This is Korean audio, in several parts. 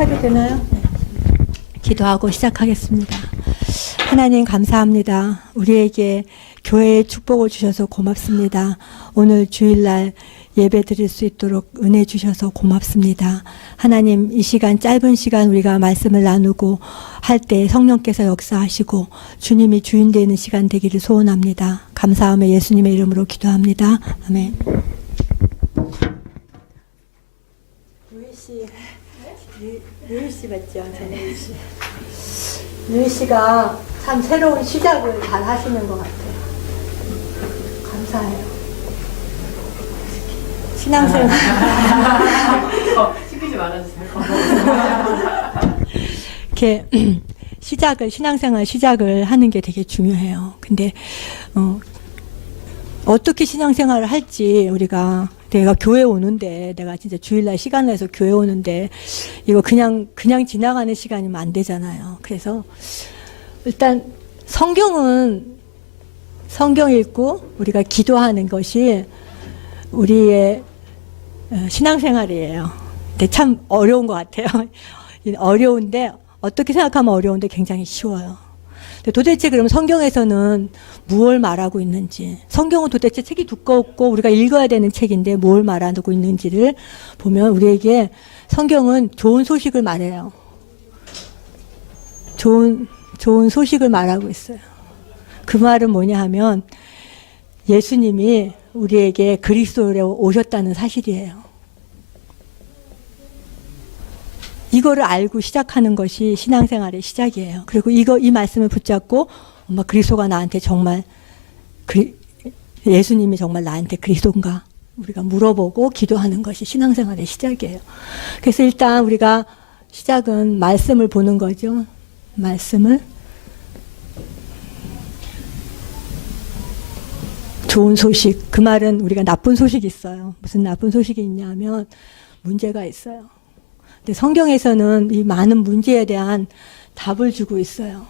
시작해도 되나요? 네. 기도하고 시작하겠습니다. 하나님 감사합니다. 우리에게 교회의 축복을 주셔서 고맙습니다. 오늘 주일날 예배 드릴 수 있도록 은혜 주셔서 고맙습니다. 하나님, 이 시간, 짧은 시간 우리가 말씀을 나누고 할 때 성령께서 역사하시고 주님이 주인 되는 시간 되기를 소원합니다. 감사하며 예수님의 이름으로 기도합니다. 아멘. 유희 씨 맞죠? 전유희 씨. 유희 씨가 참 새로운 시작을 잘 하시는 것 같아요. 감사해요. 신앙생활. 시키지 말아주세요. 이렇게 신앙생활 시작을 하는 게 되게 중요해요. 근데 어떻게 신앙생활을 할지 내가 교회 오는데, 내가 진짜 주일날 시간 내서 교회 오는데 이거 그냥 지나가는 시간이면 안 되잖아요. 그래서 일단 성경 읽고 우리가 기도하는 것이 우리의 신앙생활이에요. 근데 참 어려운 것 같아요. 어려운데, 어떻게 생각하면 어려운데 굉장히 쉬워요. 근데 도대체 그럼 성경에서는 무엇을 말하고 있는지, 성경은 도대체 책이 두껍고 우리가 읽어야 되는 책인데 뭘 말하고 있는지를 보면 우리에게 성경은 좋은 소식을 말해요. 좋은 소식을 말하고 있어요. 그 말은 뭐냐 하면 예수님이 우리에게 그리스도로 오셨다는 사실이에요. 이거를 알고 시작하는 것이 신앙생활의 시작이에요. 그리고 이 말씀을 붙잡고 엄마 그리스도가 나한테 정말 예수님이 정말 나한테 그리스도인가 우리가 물어보고 기도하는 것이 신앙생활의 시작이에요. 그래서 일단 우리가 시작은 말씀을 보는 거죠. 말씀을. 좋은 소식. 그 말은 우리가 나쁜 소식이 있어요. 무슨 나쁜 소식이 있냐면 문제가 있어요. 근데 성경에서는 이 많은 문제에 대한 답을 주고 있어요.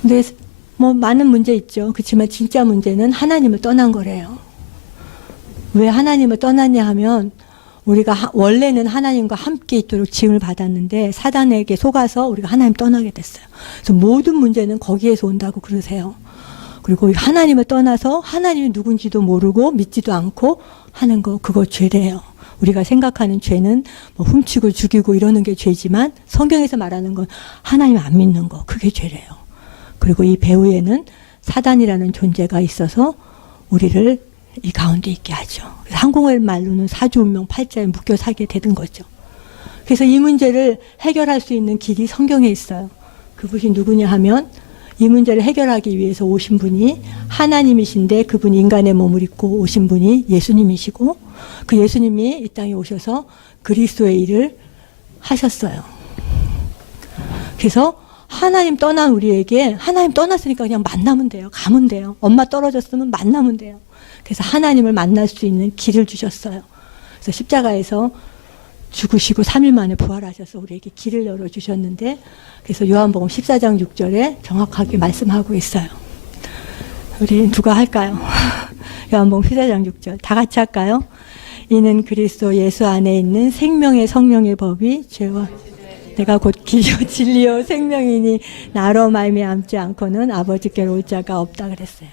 근데 뭐 많은 문제 있죠. 그렇지만 진짜 문제는 하나님을 떠난 거래요. 왜 하나님을 떠났냐 하면 우리가 원래는 하나님과 함께 있도록 지음을 받았는데 사단에게 속아서 우리가 하나님 떠나게 됐어요. 그래서 모든 문제는 거기에서 온다고 그러세요. 그리고 하나님을 떠나서 하나님이 누군지도 모르고 믿지도 않고 하는 거, 그거 죄래요. 우리가 생각하는 죄는 뭐 훔치고 죽이고 이러는 게 죄지만 성경에서 말하는 건 하나님 안 믿는 거, 그게 죄래요. 그리고 이 배후에는 사단이라는 존재가 있어서 우리를 이 가운데 있게 하죠. 그래서 한국말 말로는 사주운명 팔자에 묶여 살게 되는 거죠. 그래서 이 문제를 해결할 수 있는 길이 성경에 있어요. 그분이 누구냐 하면 이 문제를 해결하기 위해서 오신 분이 하나님이신데 그분이 인간의 몸을 입고 오신 분이 예수님이시고 그 예수님이 이 땅에 오셔서 그리스도의 일을 하셨어요. 그래서 하나님 떠난 우리에게 하나님 떠났으니까 그냥 만나면 돼요. 가면 돼요. 엄마 떨어졌으면 만나면 돼요. 그래서 하나님을 만날 수 있는 길을 주셨어요. 그래서 십자가에서 죽으시고 3일 만에 부활하셔서 우리에게 길을 열어주셨는데 그래서 요한복음 14장 6절에 정확하게 말씀하고 있어요. 우리 누가 할까요? 요한복음 14장 6절 다 같이 할까요? 이는 그리스도 예수 안에 있는 생명의 성령의 법이 죄와 내가 곧 길이요 진리요 생명이니 나로 말미암지 않고는 아버지께로 올 자가 없다 그랬어요.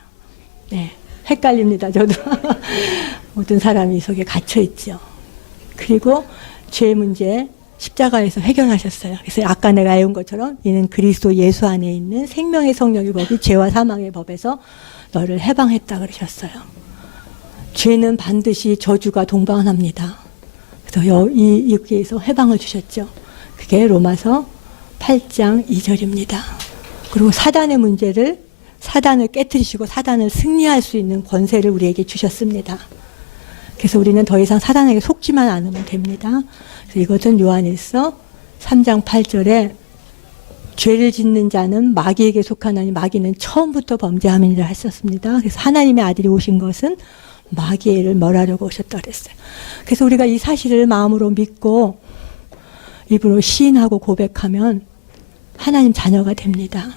네, 헷갈립니다. 저도 모든 사람이 이 속에 갇혀 있죠. 그리고 죄 문제 십자가에서 해결하셨어요. 그래서 아까 내가 외운 것처럼 이는 그리스도 예수 안에 있는 생명의 성령의 법이 죄와 사망의 법에서 너를 해방했다 그러셨어요. 죄는 반드시 저주가 동반합니다. 그래서 여기에서 해방을 주셨죠. 그게 로마서 8장 2절입니다. 그리고 사단의 문제를 사단을 깨트리시고 사단을 승리할 수 있는 권세를 우리에게 주셨습니다. 그래서 우리는 더 이상 사단에게 속지만 않으면 됩니다. 그래서 이것은 요한일서 3장 8절에 죄를 짓는 자는 마귀에게 속하나니 마귀는 처음부터 범죄함이라 했었습니다. 그래서 하나님의 아들이 오신 것은 마귀의 일을 멸하려고 오셨다 그랬어요. 그래서 우리가 이 사실을 마음으로 믿고 입으로 시인하고 고백하면 하나님 자녀가 됩니다.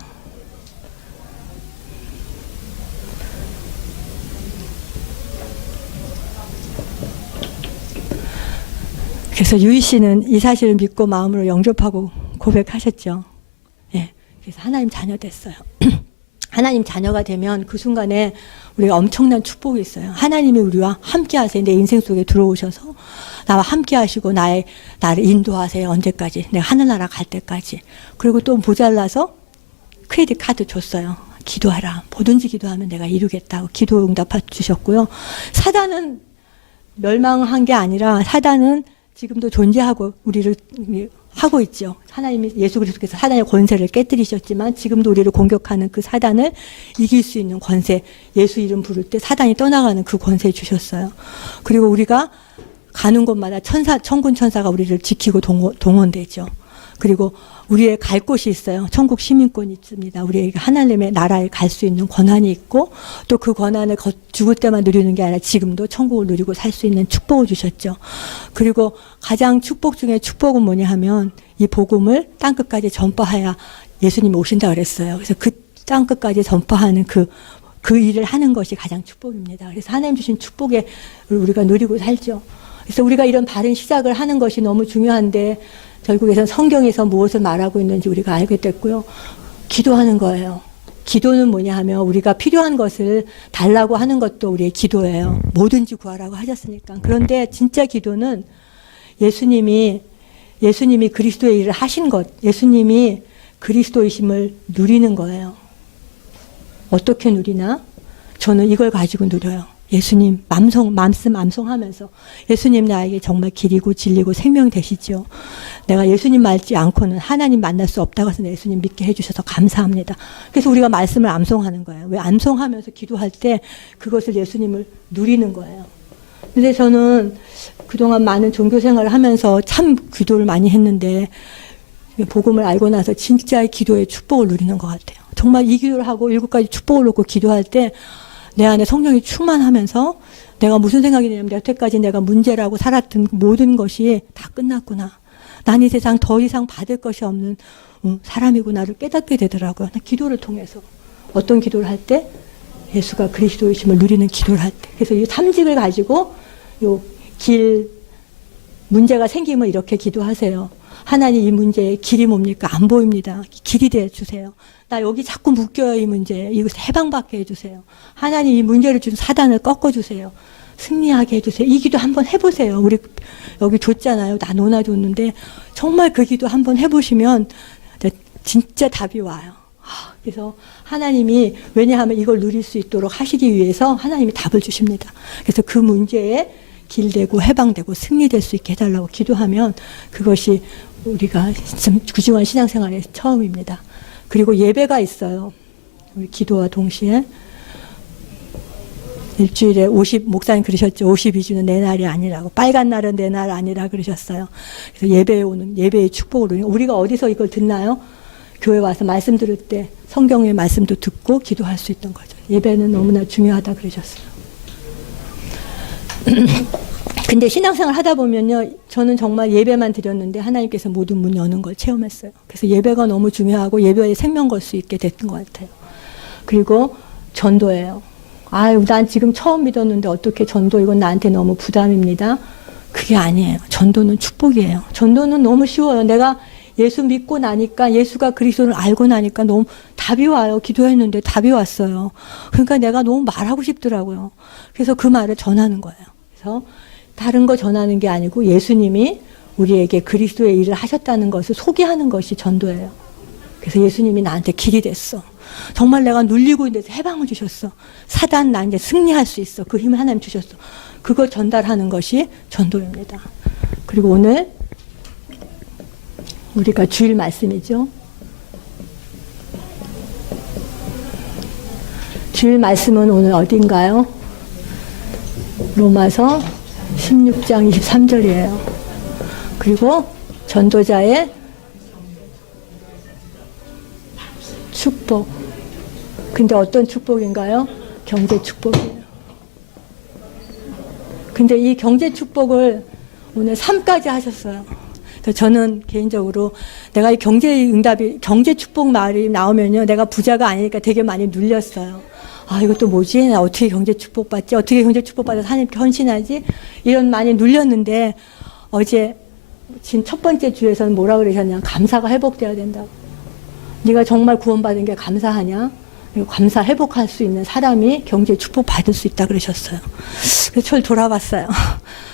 그래서 유희 씨는 이 사실을 믿고 마음으로 영접하고 고백하셨죠. 예. 그래서 하나님 자녀 됐어요. 하나님 자녀가 되면 그 순간에 우리가 엄청난 축복이 있어요. 하나님이 우리와 함께 하세요. 내 인생 속에 들어오셔서 나와 함께 하시고 나를 인도하세요. 언제까지? 내가 하늘나라 갈 때까지. 그리고 또 모자라서 크레딧 카드 줬어요. 기도하라. 뭐든지 기도하면 내가 이루겠다고 기도 응답 주셨고요. 사단은 멸망한 게 아니라 사단은 지금도 존재하고 우리를 하고 있죠. 하나님이 예수 그리스도께서 사단의 권세를 깨뜨리셨지만 지금도 우리를 공격하는 그 사단을 이길 수 있는 권세, 예수 이름 부를 때 사단이 떠나가는 그 권세 주셨어요. 그리고 우리가 가는 곳마다 천군 천사가 우리를 지키고 동원되죠. 그리고 우리의 갈 곳이 있어요. 천국 시민권이 있습니다. 우리에게 하나님의 나라에 갈 수 있는 권한이 있고 또 그 권한을 죽을 때만 누리는 게 아니라 지금도 천국을 누리고 살 수 있는 축복을 주셨죠. 그리고 가장 축복 중에 축복은 뭐냐 하면 이 복음을 땅끝까지 전파해야 예수님이 오신다 그랬어요. 그래서 그 땅끝까지 전파하는 그 일을 하는 것이 가장 축복입니다. 그래서 하나님 주신 축복에 우리가 누리고 살죠. 그래서 우리가 이런 바른 시작을 하는 것이 너무 중요한데 결국에는 성경에서 무엇을 말하고 있는지 우리가 알게 됐고요. 기도하는 거예요. 기도는 뭐냐 하면 우리가 필요한 것을 달라고 하는 것도 우리의 기도예요. 뭐든지 구하라고 하셨으니까. 그런데 진짜 기도는 예수님이 그리스도의 일을 하신 것, 예수님이 그리스도이심을 누리는 거예요. 어떻게 누리나? 저는 이걸 가지고 누려요. 예수님 말씀 암송하면서 예수님 나에게 정말 길이고 진리고 생명이 되시죠. 내가 예수님 말지 않고는 하나님 만날 수 없다고 해서 예수님 믿게 해주셔서 감사합니다. 그래서 우리가 말씀을 암송하는 거예요. 왜 암송하면서 기도할 때 그것을 예수님을 누리는 거예요. 근데 저는 그동안 많은 종교 생활을 하면서 참 기도를 많이 했는데 복음을 알고 나서 진짜의 기도의 축복을 누리는 것 같아요. 정말 이 기도를 하고 7가지 축복을 놓고 기도할 때 내 안에 성령이 충만하면서 내가 무슨 생각이 드냐면 여태까지 내가 문제라고 살았던 모든 것이 다 끝났구나. 난 이 세상 더 이상 받을 것이 없는 사람이구나를 깨닫게 되더라고요. 기도를 통해서. 어떤 기도를 할 때? 예수가 그리스도이심을 누리는 기도를 할 때. 그래서 이 삼직을 가지고 문제가 생기면 이렇게 기도하세요. 하나님 이 문제의 길이 뭡니까? 안 보입니다. 길이 되어주세요. 나 여기 자꾸 묶여요. 이 문제. 이것을 해방받게 해주세요. 하나님 이 문제를 준 사단을 꺾어주세요. 승리하게 해주세요. 이 기도 한번 해보세요. 우리 여기 줬잖아요. 나 논아 줬는데 정말 그 기도 한번 해보시면 진짜 답이 와요. 그래서 하나님이 왜냐하면 이걸 누릴 수 있도록 하시기 위해서 하나님이 답을 주십니다. 그래서 그 문제에 길되고 해방되고 승리될 수 있게 해달라고 기도하면 그것이 우리가 구중한 신앙생활의 처음입니다. 그리고 예배가 있어요. 우리 기도와 동시에 일주일에 목사님 그러셨죠. 52주는 내 날이 아니라고. 빨간 날은 내 날 아니라 그러셨어요. 그래서 예배에 오는 예배의 축복으로 우리가 어디서 이걸 듣나요? 교회 와서 말씀 들을 때 성경의 말씀도 듣고 기도할 수 있던 거죠. 예배는 너무나 중요하다 그러셨어요. 근데 신앙생활 하다 보면요, 저는 정말 예배만 드렸는데 하나님께서 모든 문 여는 걸 체험했어요. 그래서 예배가 너무 중요하고 예배에 생명 걸 수 있게 됐던 것 같아요. 그리고 전도예요. 아유, 난 지금 처음 믿었는데 어떻게 전도, 이건 나한테 너무 부담입니다. 그게 아니에요. 전도는 축복이에요. 전도는 너무 쉬워요. 내가 예수 믿고 나니까, 예수가 그리스도를 알고 나니까 너무 답이 와요. 기도했는데 답이 왔어요. 그러니까 내가 너무 말하고 싶더라고요. 그래서 그 말을 전하는 거예요. 그래서 다른 거 전하는 게 아니고 예수님이 우리에게 그리스도의 일을 하셨다는 것을 소개하는 것이 전도예요. 그래서 예수님이 나한테 길이 됐어. 정말 내가 눌리고 있는 데서 해방을 주셨어. 사단 나 이제 승리할 수 있어. 그 힘을 하나님 주셨어. 그걸 전달하는 것이 전도입니다. 그리고 오늘 우리가 주일 말씀이죠. 주일 말씀은 오늘 어딘가요? 로마서 16장 23절이에요. 그리고 전도자의 축복. 근데 어떤 축복인가요? 경제 축복이에요. 근데 이 경제 축복을 오늘 3까지 하셨어요. 그래서 저는 개인적으로 내가 이 경제 축복 말이 나오면요, 내가 부자가 아니니까 되게 많이 눌렸어요. 아, 이것도 뭐지? 나 어떻게 경제 축복 받지? 어떻게 경제 축복 받아서 하나님께 헌신하지? 이런 많이 눌렸는데 어제 지금 첫 번째 주에서는 뭐라 그러셨냐? 감사가 회복돼야 된다고. 네가 정말 구원받은 게 감사하냐? 그리고 감사 회복할 수 있는 사람이 경제 축복 받을 수 있다 그러셨어요. 그래서 저를 돌아봤어요.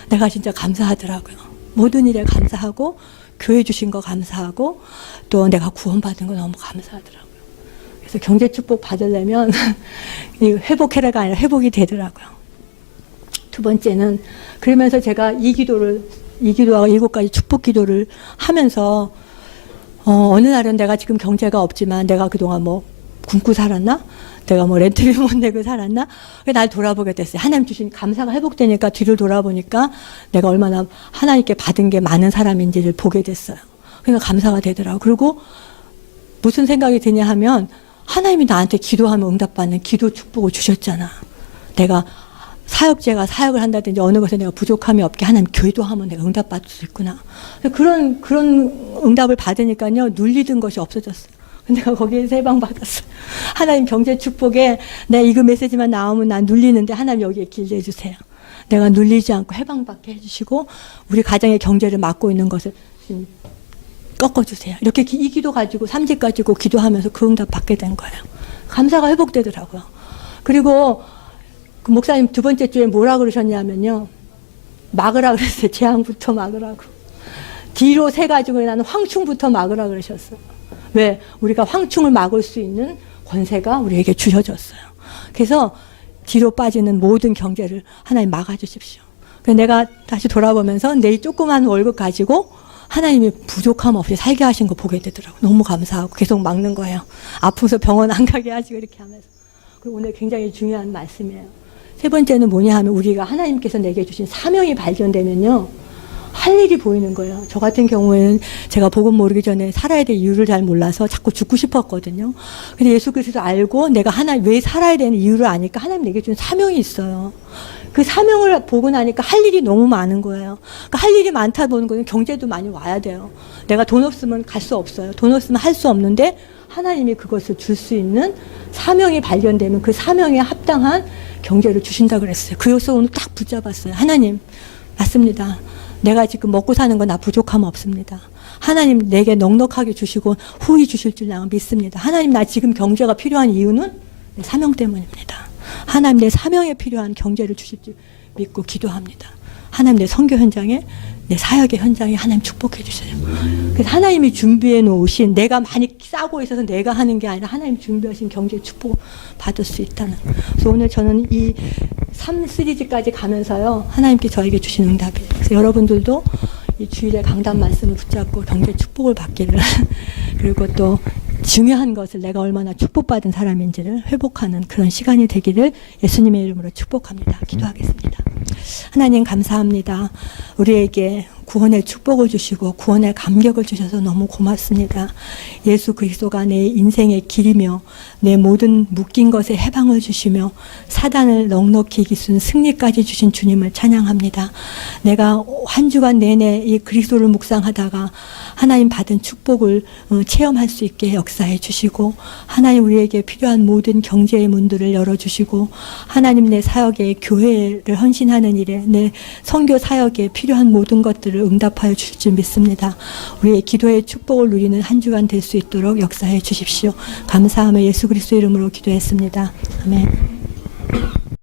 내가 진짜 감사하더라고요. 모든 일에 감사하고 교회 주신 거 감사하고 또 내가 구원받은 거 너무 감사하더라고요. 그래서 경제 축복 받으려면 이 회복해라가 아니라 회복이 되더라고요. 두 번째는 그러면서 제가 이 기도하고 7가지 축복 기도를 하면서 어느 날은 내가 지금 경제가 없지만 내가 그동안 뭐 굶고 살았나? 내가 뭐 렌트비 못 내고 살았나? 날 돌아보게 됐어요. 하나님 주신 감사가 회복되니까 뒤를 돌아보니까 내가 얼마나 하나님께 받은 게 많은 사람인지를 보게 됐어요. 그러니까 감사가 되더라고요. 그리고 무슨 생각이 드냐 하면 하나님이 나한테 기도하면 응답받는 기도 축복을 주셨잖아. 내가 사역제가 사역을 한다든지 어느 것에 내가 부족함이 없게 하나님 기도하면 내가 응답받을 수 있구나. 그런 응답을 받으니까요. 눌리던 것이 없어졌어요. 내가 거기에서 해방받았어요. 하나님 경제 축복에 내 이거 메시지만 나오면 난 눌리는데 하나님 여기에 길 내주세요. 내가 눌리지 않고 해방받게 해주시고 우리 가정의 경제를 막고 있는 것을 꺾어주세요. 이렇게 이 기도 가지고 3집 가지고 기도하면서 그 응답 받게 된 거예요. 감사가 회복되더라고요. 그리고 그 목사님 두 번째 주에 뭐라 그러셨냐면요. 막으라 그랬어요. 재앙부터 막으라고. 뒤로 세 가지고 나는 황충부터 막으라 그러셨어요. 왜? 우리가 황충을 막을 수 있는 권세가 우리에게 주셔졌어요. 그래서 뒤로 빠지는 모든 경제를 하나님 막아주십시오. 그래서 내가 다시 돌아보면서 내 조그만 월급 가지고 하나님이 부족함 없이 살게 하신 거 보게 되더라고요. 너무 감사하고 계속 막는 거예요. 아프서 병원 안 가게 하시고 이렇게 하면서. 그리고 오늘 굉장히 중요한 말씀이에요. 세 번째는 뭐냐 하면 우리가 하나님께서 내게 주신 사명이 발견되면요. 할 일이 보이는 거예요. 저 같은 경우에는 제가 복음 모르기 전에 살아야 될 이유를 잘 몰라서 자꾸 죽고 싶었거든요. 근데 예수 그리스도를 알고 내가 왜 살아야 되는 이유를 아니까 하나님 내게 준 사명이 있어요. 그 사명을 보고 나니까 할 일이 너무 많은 거예요. 그러니까 할 일이 많다 보는 거는 경제도 많이 와야 돼요. 내가 돈 없으면 갈 수 없어요. 돈 없으면 할 수 없는데 하나님이 그것을 줄 수 있는 사명이 발견되면 그 사명에 합당한 경제를 주신다 그랬어요. 그래서 오늘 딱 붙잡았어요. 하나님, 맞습니다. 내가 지금 먹고 사는 건 나 부족함 없습니다. 하나님 내게 넉넉하게 주시고 후히 주실 줄 나는 믿습니다. 하나님 나 지금 경제가 필요한 이유는 내 사명 때문입니다. 하나님 내 사명에 필요한 경제를 주실 줄 믿고 기도합니다. 하나님 내 선교 현장에 내 사역의 현장에 하나님 축복해 주세요. 그래서 하나님이 준비해 놓으신 내가 많이 싸고 있어서 내가 하는 게 아니라 하나님 준비하신 경제 축복 받을 수 있다는. 그래서 오늘 저는 이 3시리즈까지 가면서요. 하나님께 저에게 주신 응답이에요. 그래서 여러분들도 이 주일에 강단 말씀을 붙잡고 경제 축복을 받기를 그리고 또 중요한 것을 내가 얼마나 축복받은 사람인지를 회복하는 그런 시간이 되기를 예수님의 이름으로 축복합니다. 기도하겠습니다. 하나님 감사합니다. 우리에게 구원의 축복을 주시고 구원의 감격을 주셔서 너무 고맙습니다. 예수 그리스도가 내 인생의 길이며 내 모든 묶인 것에 해방을 주시며 사단을 넉넉히 이기순 승리까지 주신 주님을 찬양합니다. 내가 한 주간 내내 이 그리스도를 묵상하다가 하나님 받은 축복을 체험할 수 있게 역사해 주시고 하나님 우리에게 필요한 모든 경제의 문들을 열어주시고 하나님 내 사역에 교회를 헌신하는 일에 내 선교 사역에 필요한 모든 것들을 응답하여 주실 줄 믿습니다. 우리의 기도의 축복을 누리는 한 주간 될 수 있도록 역사해 주십시오. 감사하며 예수 그리스도 이름으로 기도했습니다. 아멘.